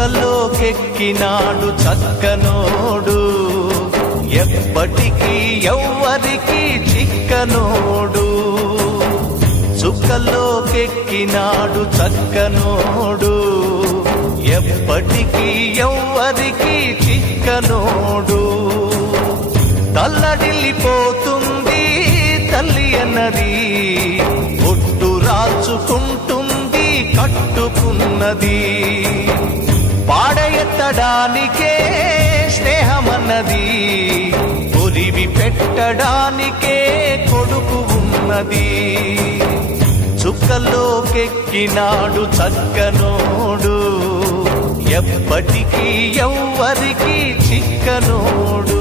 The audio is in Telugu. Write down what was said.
చుక్కల్లోకెక్కినాడు చక్కనోడు, ఎప్పటికీ ఎవ్వరికి చిక్కనోడు. చుక్కల్లోకెక్కినాడు చక్కనోడు, ఎప్పటికీ ఎవ్వరికి చిక్కనోడు. తల్లడిల్లిపోతుంది తల్లి అన్నది, ఒట్టు రాచుకుంటుంది కట్టుకున్నది. పాడెత్తడానికే స్నేహమన్నది, ఒరివి పెట్టడానికే కొడుకు ఉన్నది. చుక్కల్లోకెక్కినాడు చక్కనోడు, ఎప్పటికీ ఎవ్వరికి చిక్కనోడు.